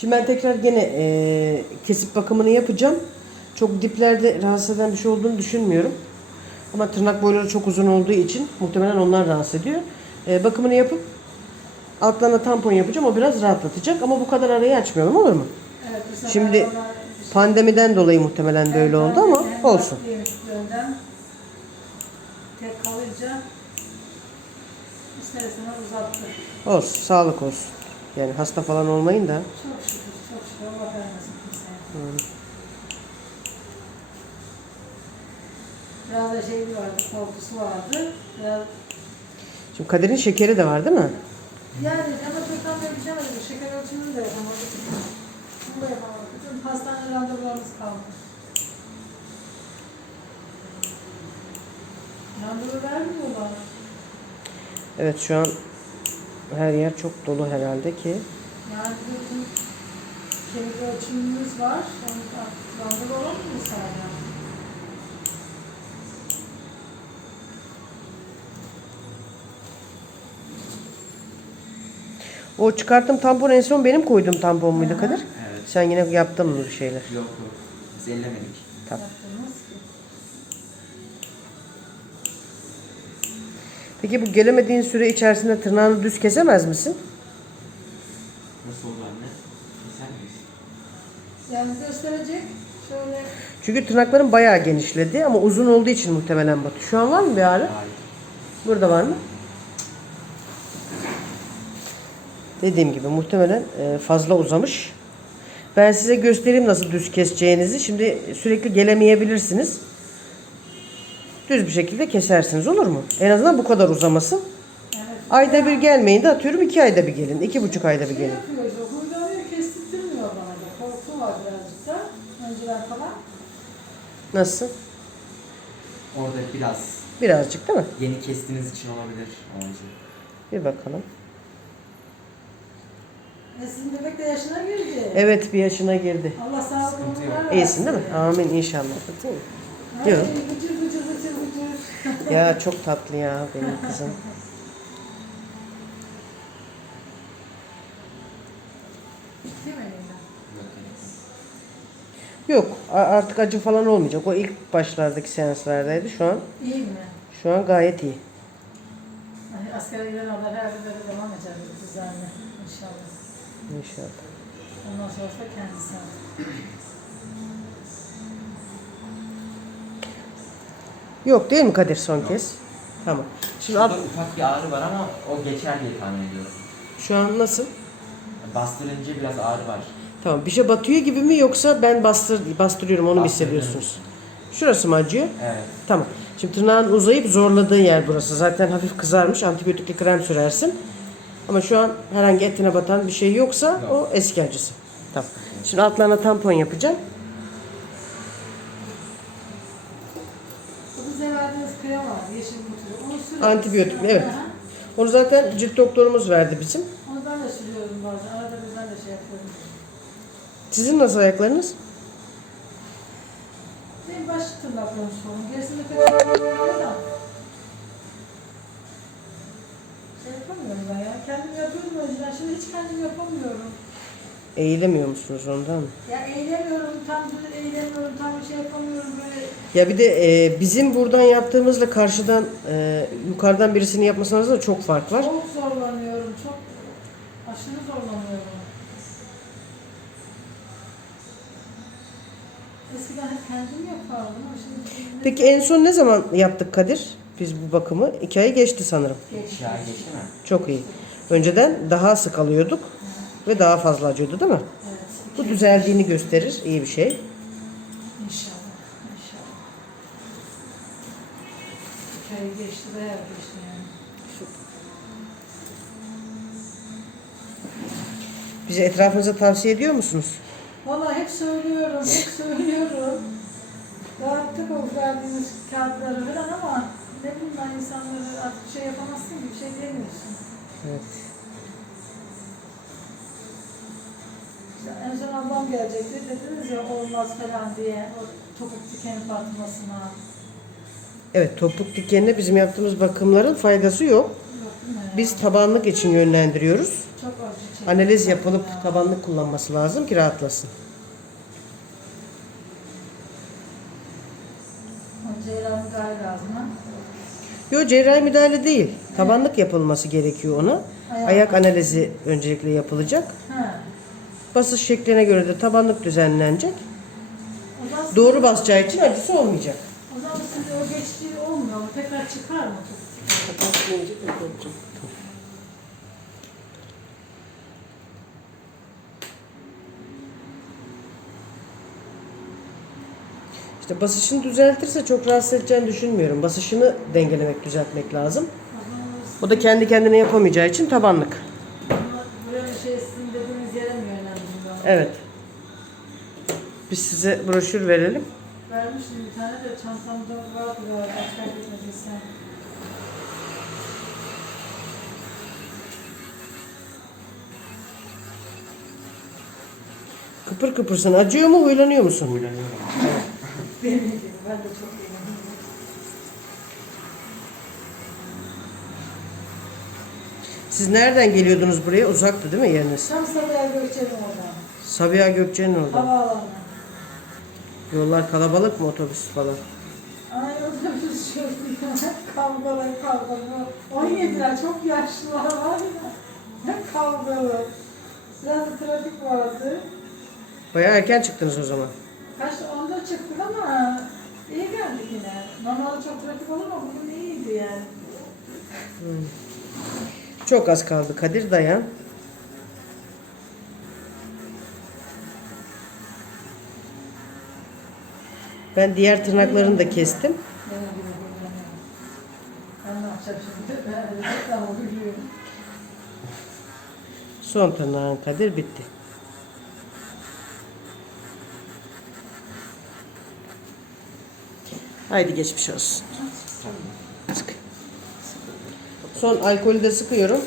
Şimdi ben tekrar gene e, kesip bakımını yapacağım. Çok diplerde rahatsız eden bir şey olduğunu düşünmüyorum. Ama tırnak boyları çok uzun olduğu için muhtemelen onlar rahatsız ediyor. E, bakımını yapıp altlarına tampon yapacağım. O biraz rahatlatacak ama bu kadar arayı açmayalım olur mu? Evet, bu sefer Şimdi onlar- pandemiden dolayı muhtemelen böyle oldu ama pandemi olsun. Tek kalınca ister istemez uzattı. Olsun, sağlık olsun. Yani hasta falan olmayın da. Çok şükür, çok şükür. Allah vermesin kimseye. Biraz da şey vardı, korkusu vardı. Biraz Şimdi Kadir'in şekeri de var değil mi? Yani ama çok tam yapacağım. Şeker ölçümünü de yapamadık. Bunu da yapamadık. Bütün hastane randevularımız kaldı. Randevu vermiyorlar. Evet şu an her yer çok dolu herhalde ki. Yani kemik ölçümümüz var. Onu artık randevu alamıyoruz hala. O çıkarttığım tampon en son benim koyduğum tampon muydu Kadir? Evet. Sen yine yaptın mı bir şeyler? Yok yok. Biz ellemedik. Tamam. Peki bu gelemediğin süre içerisinde tırnağını düz kesemez misin? Nasıl oldu anne? Keser miyiz? Yani gösterecek. Şöyle Çünkü tırnakların bayağı genişledi ama uzun olduğu için muhtemelen batı. Şu an var mı bir ağrı? Hayır. Burada var mı? Dediğim gibi muhtemelen e, fazla uzamış. Ben size göstereyim nasıl düz keseceğinizi. Şimdi sürekli gelemeyebilirsiniz. Düz bir şekilde kesersiniz olur mu? En azından bu kadar uzamasın. yani Ayda bir gelmeyin de atıyorum iki ayda bir gelin. iki buçuk ayda bir şey gelin. yapıyor işte. Huylanıyor, kestirtmiyor bana da. Korku var birazcık da. Önceden falan. Nasıl? Orada biraz Birazcık değil mi? yeni kestiğiniz için olabilir. Olacak. Bir bakalım. E sizin bebek de yaşına girdi. Evet bir yaşına girdi. Allah sağlık Sıkıntı yok. ömürler versin. İyisin değil mi? Amin inşallah. Her Yok. şey. Ya çok tatlı ya benim kızım. Yok artık acı falan olmayacak. O ilk başlardaki seanslardaydı. Şu an İyi mi? şu an gayet iyi. Hani askere giden abla her gün böyle devam edecek düzenli inşallah. İnşallah. Ondan sonrası da kendisi. Yok değil mi Kadir son kez? Tamam. Şimdi Şurada alt, ufak bir ağrı var ama o geçer diye tahmin ediyorum. şu an nasıl? Bastırınca biraz ağrı var. Tamam. Bir şey batıyor gibi mi yoksa ben bastır bastırıyorum onu mu hissediyorsunuz? Şurası mı acıyor? Evet. Tamam. Şimdi tırnağın uzayıp zorladığı yer burası. Zaten hafif kızarmış. Antibiyotikli krem sürersin. Ama şu an herhangi etine batan bir şey yoksa Yok. o eski acısı. Tamam. Şimdi altlarına tampon yapacağım. Bu bize verdiğiniz krem var, yeşil kutu. Onu sürüyoruz. Antibiyotik, evet. Onu zaten cilt doktorumuz verdi bizim. Onu ben de sürüyorum bazen. Arada bir ben de şey yapıyorum. Sizin nasıl ayaklarınız? Benim baş tırnaklarım sorun. Gerisinde pek oluyor da. Şey yapamıyorum ben ya. Kendim yapıyordum önceden. Şimdi hiç kendim yapamıyorum. Eğilemiyor musunuz ondan? Ya eğilemiyorum, tam eğilemiyorum, tam bir şey yapamıyorum böyle. Ya bir de e, bizim buradan yaptığımızla karşıdan e, yukarıdan birisinin yapması arasında çok fark var. Çok zorlanıyorum, çok aşırı zorlanıyorum. Eskiden hep kendim yapardım ama şimdi Peki en son ne zaman yaptık Kadir? Biz bu bakımı iki ay geçti sanırım. geçti. İki ay geçti mi? Çok iyi. Önceden daha sık alıyorduk ve daha fazla acıyordu değil mi? Evet. Bu düzeldiğini gösterir. iyi bir şey. Ay geçti, bayağı geçti yani. Bizi etrafınıza tavsiye ediyor musunuz? Vallahi hep söylüyorum, hep söylüyorum. Dağıttık o verdiğiniz kağıtları falan ama ne bileyim ben insanları artık şey yapamazsın ki, bir şey diyemiyorsun. Evet. En son ablam gelecekti, dediniz ya olmaz falan diye, o topuk dikeni batmasına. Evet topuk dikenine bizim yaptığımız bakımların faydası yok. Biz tabanlık için yönlendiriyoruz. Analiz yapılıp tabanlık kullanması lazım ki rahatlasın. Ceylan müdahale lazım. Yok cerrahi müdahale değil. Tabanlık yapılması gerekiyor ona. Ayak. Ayak analizi öncelikle yapılacak. Ha. Basış şekline göre de tabanlık düzenlenecek. Doğru basacağı için acısı olmayacak. o zaman olmuyor mu? Tekrar çıkar mı? İşte basışını düzeltirse çok rahatsız edeceğini düşünmüyorum. Basışını dengelemek, düzeltmek lazım. O da kendi kendine yapamayacağı için tabanlık. Şey sizin dediğiniz yere mi yönlendim ben? Evet. Biz size broşür verelim. Vermiştim bir tane de çantamda vardı galiba kaybetmediysen. Kıpır kıpırsın. Acıyor mu, huylanıyor musun? Huylanıyorum. Benim gibi ben de çok. Siz nereden geliyordunuz buraya? Uzaktı değil mi yeriniz? Tam Sabiha Gökçen'in oradan. Sabiha Gökçe'nin orada. Havaalanı. Yollar kalabalık mı otobüs falan? Ay otobüs şöyle hep kavgalı kavgalı. 17'ler çok yaşlılar var ya. Hep kavgalı. Biraz da trafik vardı. Bayağı erken çıktınız o zaman. Kaçta onda çıktık ama iyi geldik yine. Normalde çok trafik olur ama bugün iyiydi yani. Çok az kaldı. Kadir dayan. Ben diğer tırnaklarını da kestim. Son tırnağın Kadir bitti. Haydi geçmiş olsun. Son alkolü de sıkıyorum.